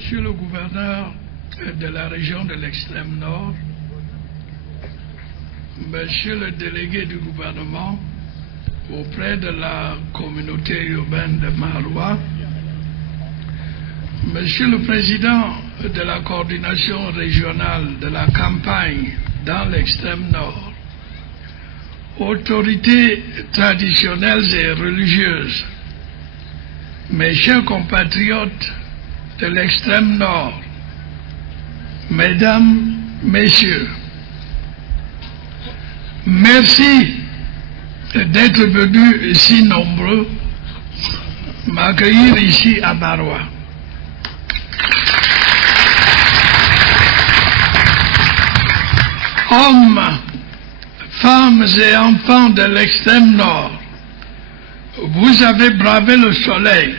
Monsieur le gouverneur de la région de l'extrême nord, Monsieur le délégué du gouvernement auprès de la communauté urbaine de Maroua, Monsieur le président de la coordination régionale de la campagne dans l'extrême nord, autorités traditionnelles et religieuses, mes chers compatriotes de l'extrême nord, mesdames, messieurs, merci d'être venus si nombreux m'accueillir ici à Maroua. Hommes, femmes et enfants de l'extrême nord, vous avez bravé le soleil,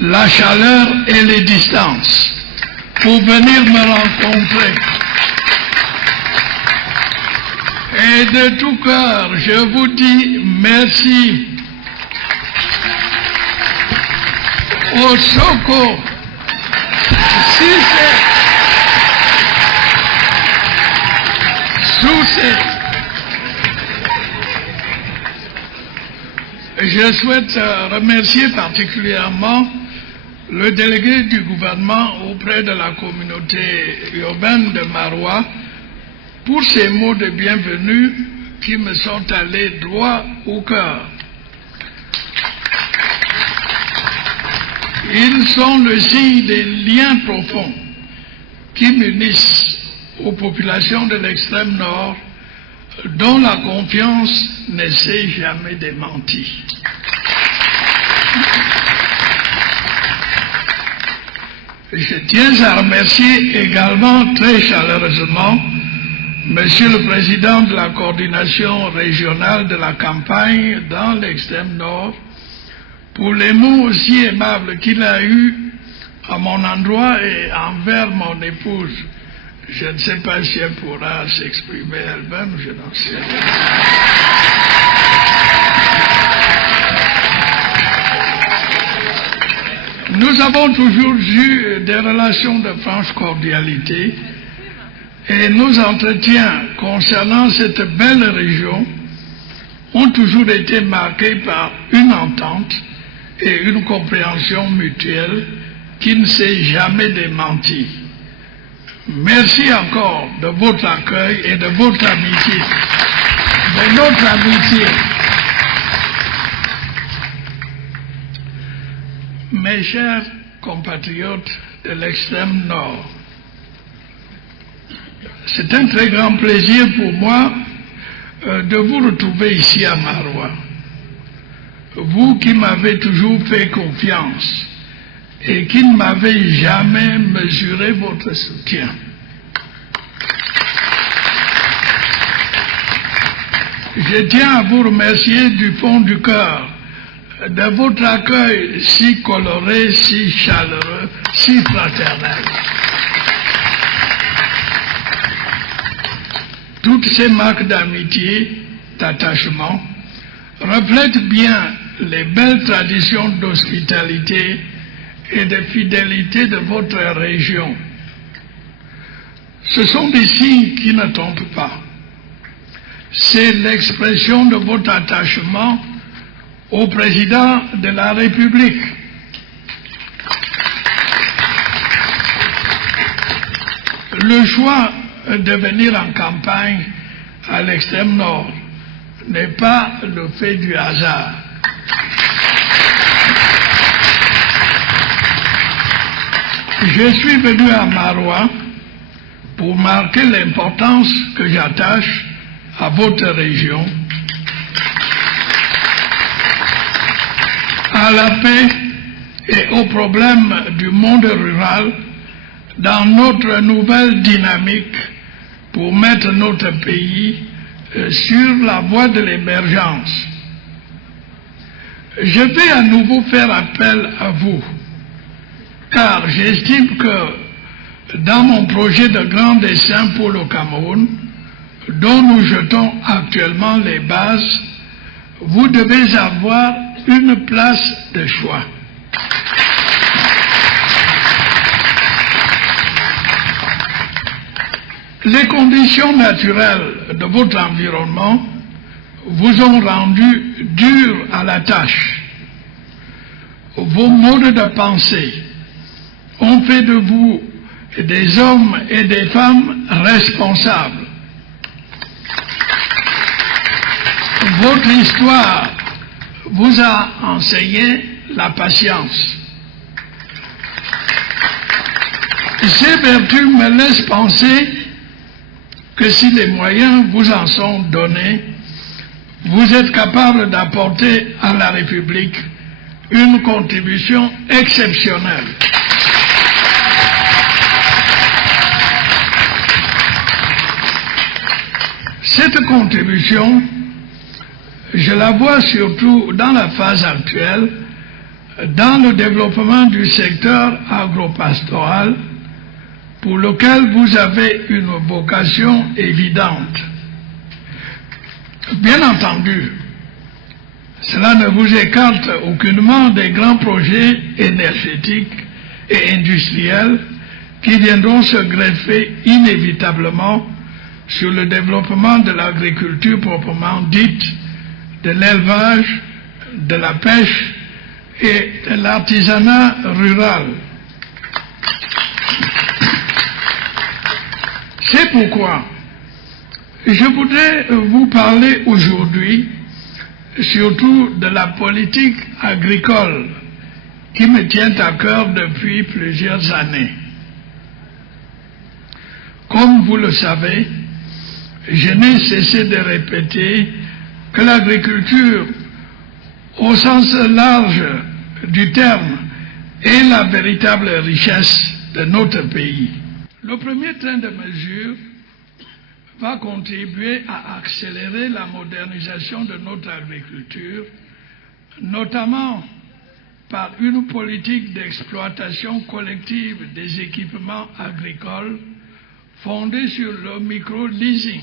la chaleur et les distances pour venir me rencontrer. Et de tout cœur, je vous dis merci. Au Soko, je souhaite remercier particulièrement le délégué du gouvernement auprès de la communauté urbaine de Maroua pour ces mots de bienvenue qui me sont allés droit au cœur. Ils sont le signe des liens profonds qui m'unissent aux populations de l'extrême nord dont la confiance ne s'est jamais démentie. Je tiens à remercier également très chaleureusement Monsieur le Président de la coordination régionale de la campagne dans l'extrême nord pour les mots aussi aimables qu'il a eus à mon endroit et envers mon épouse. Je ne sais pas si elle pourra s'exprimer elle-même, je n'en sais rien. Nous avons toujours eu des relations de franche cordialité et nos entretiens concernant cette belle région ont toujours été marqués par une entente et une compréhension mutuelle qui ne s'est jamais démentie. Merci encore de votre accueil et de votre amitié, de notre amitié. Mes chers compatriotes de l'extrême nord, c'est un très grand plaisir pour moi de vous retrouver ici à Maroua. Vous qui m'avez toujours fait confiance et qui ne m'avez jamais mesuré votre soutien. Je tiens à vous remercier du fond du cœur de votre accueil si coloré, si chaleureux, si fraternel. Toutes ces marques d'amitié, d'attachement, reflètent bien les belles traditions d'hospitalité et de fidélité de votre région. Ce sont des signes qui ne trompent pas. C'est l'expression de votre attachement au président de la République. Le choix de venir en campagne à l'extrême nord n'est pas le fait du hasard. Je suis venu à Maroua pour marquer l'importance que j'attache à votre région, à la paix et aux problèmes du monde rural dans notre nouvelle dynamique pour mettre notre pays sur la voie de l'émergence. Je vais à nouveau faire appel à vous, car j'estime que dans mon projet de grand dessein pour le Cameroun, dont nous jetons actuellement les bases, vous devez avoir une place de choix. Les conditions naturelles de votre environnement vous ont rendu dur à la tâche. Vos modes de pensée ont fait de vous des hommes et des femmes responsables. Votre histoire vous a enseigné la patience. Ces vertus me laissent penser que si les moyens vous en sont donnés, vous êtes capable d'apporter à la République une contribution exceptionnelle. Cette contribution, je la vois surtout dans la phase actuelle, dans le développement du secteur agropastoral, pour lequel vous avez une vocation évidente. Bien entendu, cela ne vous écarte aucunement des grands projets énergétiques et industriels qui viendront se greffer inévitablement sur le développement de l'agriculture proprement dite, de l'élevage, de la pêche et de l'artisanat rural. C'est pourquoi je voudrais vous parler aujourd'hui surtout de la politique agricole qui me tient à cœur depuis plusieurs années. Comme vous le savez, je n'ai cessé de répéter que l'agriculture, au sens large du terme, est la véritable richesse de notre pays. Le premier train de mesures va contribuer à accélérer la modernisation de notre agriculture, notamment par une politique d'exploitation collective des équipements agricoles fondée sur le micro-leasing.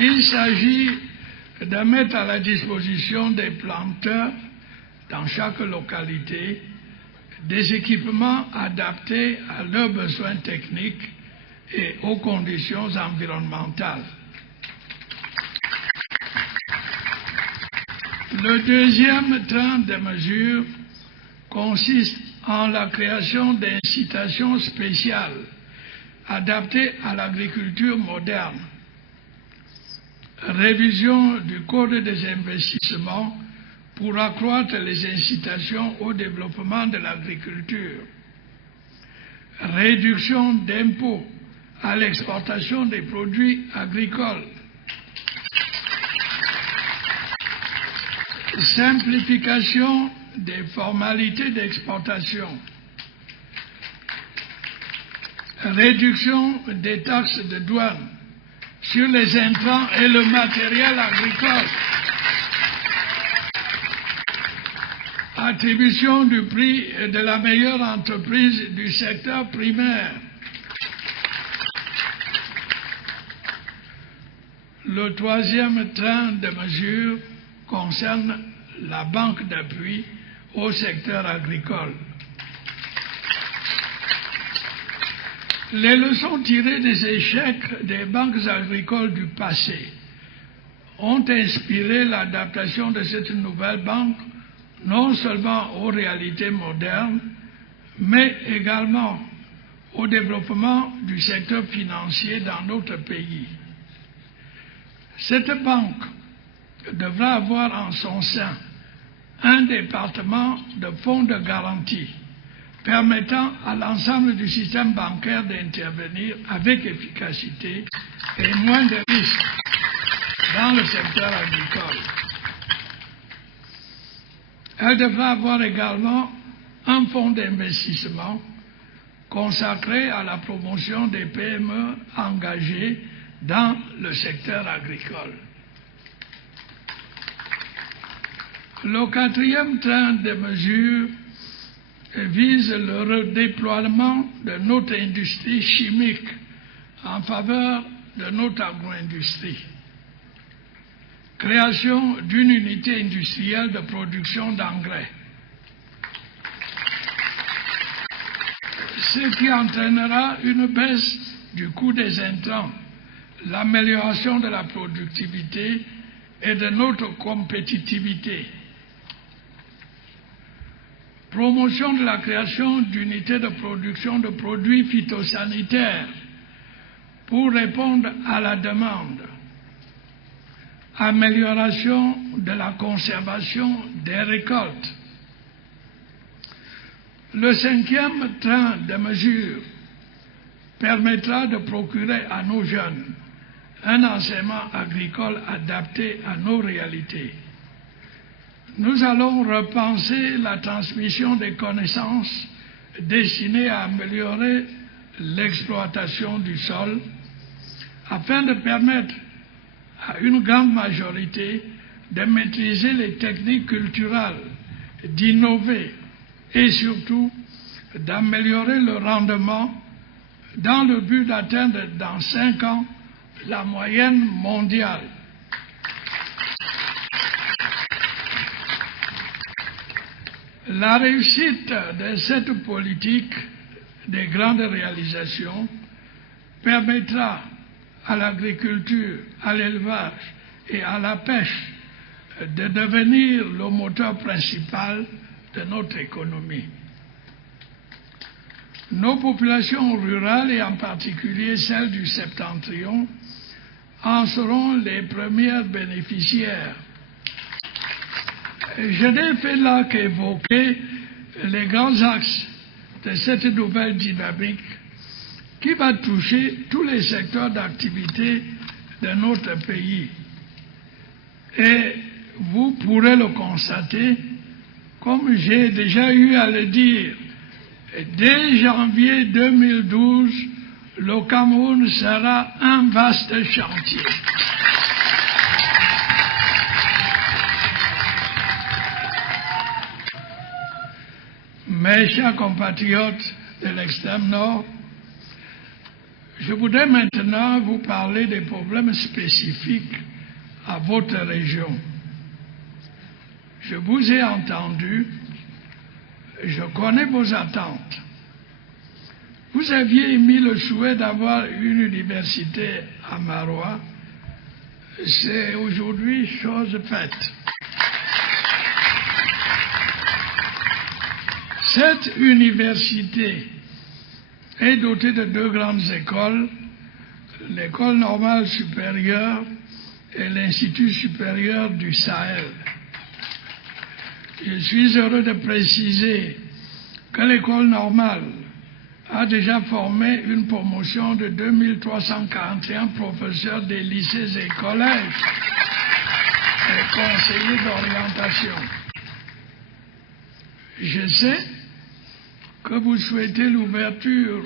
Il s'agit de mettre à la disposition des planteurs dans chaque localité des équipements adaptés à leurs besoins techniques et aux conditions environnementales. Le deuxième train de mesures consiste en la création d'incitations spéciales adaptées à l'agriculture moderne, révision du code des investissements pour accroître les incitations au développement de l'agriculture, réduction d'impôts à l'exportation des produits agricoles, simplification des formalités d'exportation, réduction des taxes de douane sur les intrants et le matériel agricole, attribution du prix de la meilleure entreprise du secteur primaire. Le troisième train de mesures concerne la banque d'appui au secteur agricole. Les leçons tirées des échecs des banques agricoles du passé ont inspiré l'adaptation de cette nouvelle banque non seulement aux réalités modernes, mais également au développement du secteur financier dans notre pays. Cette banque devra avoir en son sein un département de fonds de garantie permettant à l'ensemble du système bancaire d'intervenir avec efficacité et moins de risques dans le secteur agricole. Elle devra avoir également un fonds d'investissement consacré à la promotion des PME engagées dans le secteur agricole. Le quatrième train de mesures vise le redéploiement de notre industrie chimique en faveur de notre agro-industrie. Création d'une unité industrielle de production d'engrais. ce qui entraînera une baisse du coût des intrants, l'amélioration de la productivité et de notre compétitivité. Promotion de la création d'unités de production de produits phytosanitaires pour répondre à la demande. Amélioration de la conservation des récoltes. Le 5e train de mesures permettra de procurer à nos jeunes un enseignement agricole adapté à nos réalités. Nous allons repenser la transmission des connaissances destinées à améliorer l'exploitation du sol afin de permettre à une grande majorité de maîtriser les techniques culturelles, d'innover et surtout d'améliorer le rendement dans le but d'atteindre dans 5 ans la moyenne mondiale. La réussite de cette politique des grandes réalisations permettra à l'agriculture, à l'élevage et à la pêche de devenir le moteur principal de notre économie. Nos populations rurales, et en particulier celles du Septentrion, en seront les premières bénéficiaires. Je n'ai fait là qu'évoquer les grands axes de cette nouvelle dynamique qui va toucher tous les secteurs d'activité de notre pays. Et vous pourrez le constater, comme j'ai déjà eu à le dire, dès janvier 2012, le Cameroun sera un vaste chantier. Mes chers compatriotes de l'extrême nord, je voudrais maintenant vous parler des problèmes spécifiques à votre région. Je vous ai entendu, je connais vos attentes. Vous aviez émis le souhait d'avoir une université à Maroua. C'est aujourd'hui chose faite. Cette université est dotée de 2 grandes écoles, l'école normale supérieure et l'Institut supérieur du Sahel. Je suis heureux de préciser que l'école normale a déjà formé une promotion de 2341 professeurs des lycées et collèges et conseillers d'orientation. Je sais que vous souhaitez l'ouverture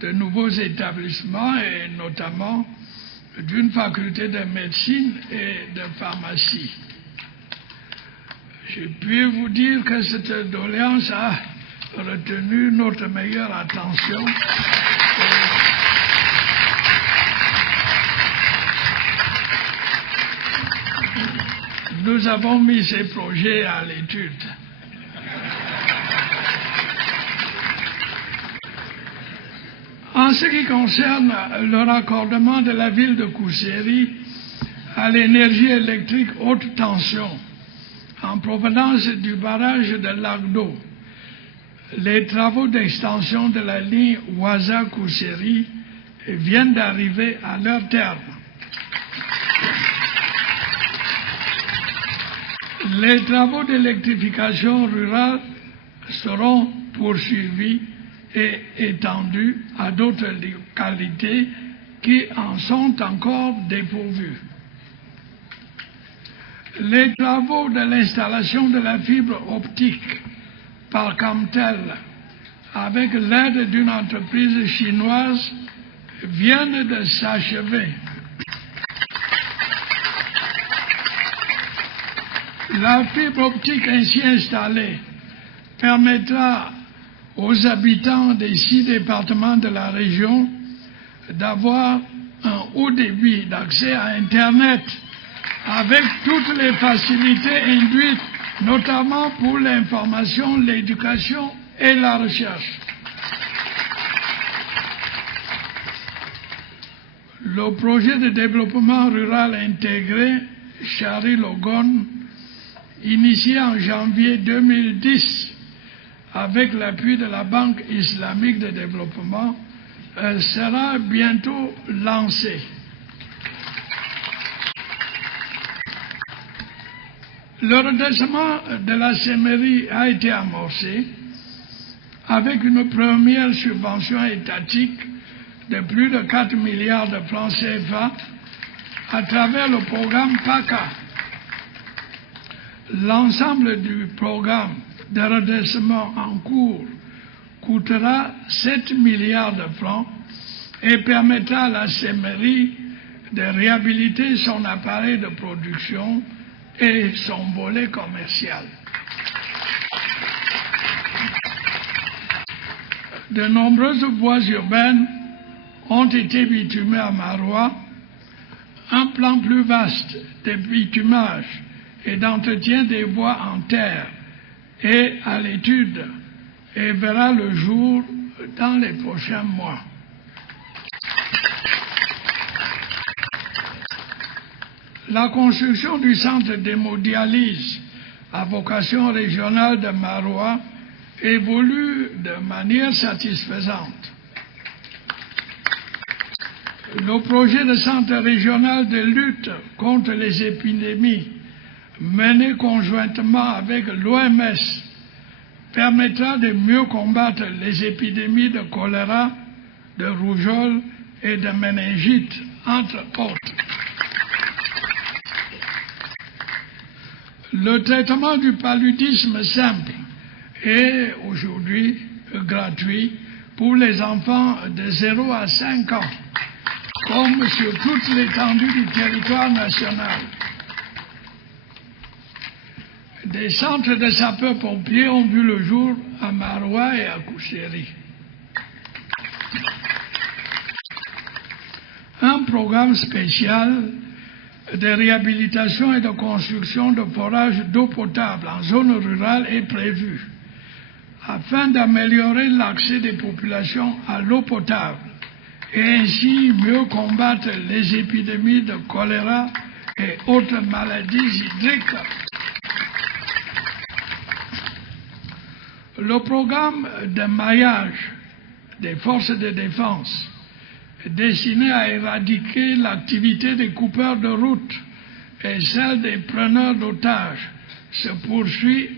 de nouveaux établissements et notamment d'une faculté de médecine et de pharmacie. Je puis vous dire que cette doléance a retenu notre meilleure attention. Nous avons mis ces projets à l'étude. En ce qui concerne le raccordement de la ville de Kousséri à l'énergie électrique haute tension en provenance du barrage de Lagdo, les travaux d'extension de la ligne Ouaza-Kousséri viennent d'arriver à leur terme. Les travaux d'électrification rurale seront poursuivis et étendus à d'autres localités qui en sont encore dépourvues. Les travaux de l'installation de la fibre optique par Camtel, avec l'aide d'une entreprise chinoise, viennent de s'achever. La fibre optique ainsi installée permettra aux habitants des 6 départements de la région d'avoir un haut débit d'accès à Internet avec toutes les facilités induites, notamment pour l'information, l'éducation et la recherche. le projet de développement rural intégré Chari-Logon, initié en janvier 2010 avec l'appui de la Banque islamique de développement, sera bientôt lancé. Le redressement de la Sémérie a été amorcé avec une première subvention étatique de plus de 4 milliards de francs CFA à travers le programme PACA. L'ensemble du programme de redressement en cours coûtera 7 milliards de francs et permettra à la Sémérie de réhabiliter son appareil de production et son volet commercial. De nombreuses voies urbaines ont été bitumées à Maroua. Un plan plus vaste de bitumage et d'entretien des voies en terre est à l'étude et verra le jour dans les prochains mois. La construction du centre d'hémodialyse à vocation régionale de Maroua évolue de manière satisfaisante. Le projet de centre régional de lutte contre les épidémies mené conjointement avec l'OMS permettra de mieux combattre les épidémies de choléra, de rougeole et de méningite, entre autres. Le traitement du paludisme simple est aujourd'hui gratuit pour les enfants de 0 à 5 ans, comme sur toute l'étendue du territoire national. Des centres de sapeurs-pompiers ont vu le jour à Maroua et à Koucheri. Un programme spécial de réhabilitation et de construction de forages d'eau potable en zone rurale est prévu, afin d'améliorer l'accès des populations à l'eau potable et ainsi mieux combattre les épidémies de choléra et autres maladies hydriques. Le programme de maillage des forces de défense destiné à éradiquer l'activité des coupeurs de route et celle des preneurs d'otages se poursuit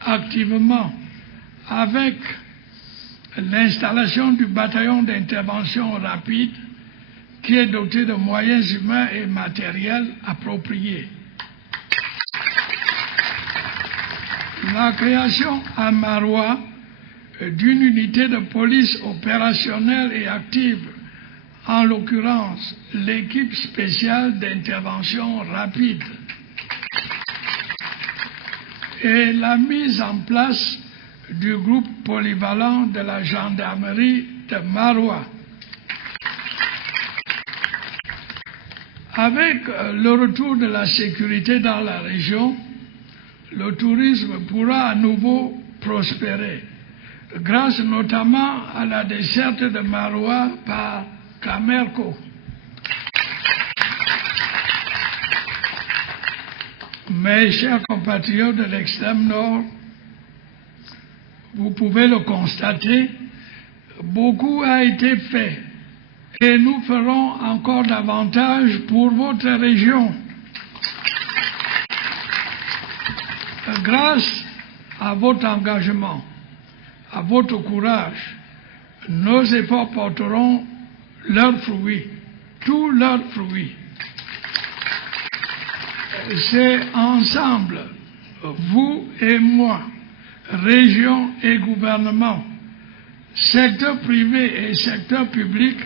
activement avec l'installation du bataillon d'intervention rapide qui est doté de moyens humains et matériels appropriés. La création à Maroua d'une unité de police opérationnelle et active, en l'occurrence l'équipe spéciale d'intervention rapide, et la mise en place du groupe polyvalent de la gendarmerie de Maroua. Avec le retour de la sécurité dans la région, le tourisme pourra à nouveau prospérer, grâce notamment à la desserte de Maroua par Camerco. Mes chers compatriotes de l'extrême nord, vous pouvez le constater, beaucoup a été fait et nous ferons encore davantage pour votre région. Grâce à votre engagement, à votre courage, nos efforts porteront leurs fruits, tous leurs fruits. C'est ensemble, vous et moi, région et gouvernement, secteur privé et secteur public,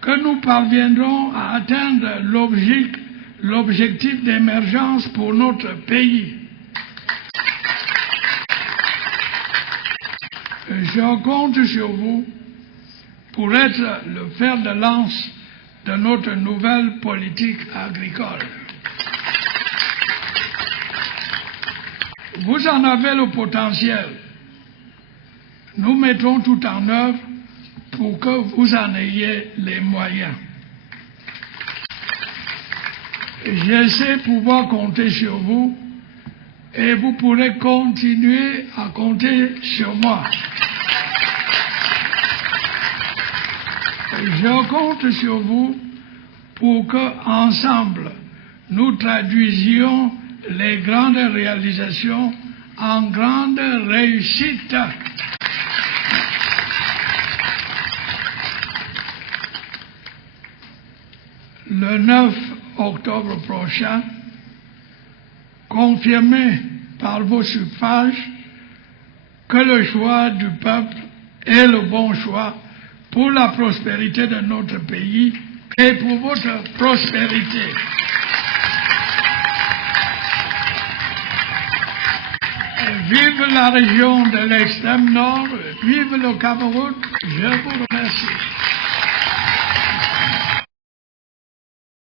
que nous parviendrons à atteindre l'objectif d'émergence pour notre pays. Je compte sur vous pour être le fer de lance de notre nouvelle politique agricole. Vous en avez le potentiel. Nous mettrons tout en œuvre pour que vous en ayez les moyens. j'essaie de pouvoir compter sur vous et vous pourrez continuer à compter sur moi. Je compte sur vous pour que, ensemble, nous traduisions les grandes réalisations en grandes réussites. Le 9 octobre prochain, confirmez par vos suffrages que le choix du peuple est le bon choix pour la prospérité de notre pays et pour votre prospérité. Vive la région de l'extrême nord, vive le Cameroun, je vous remercie.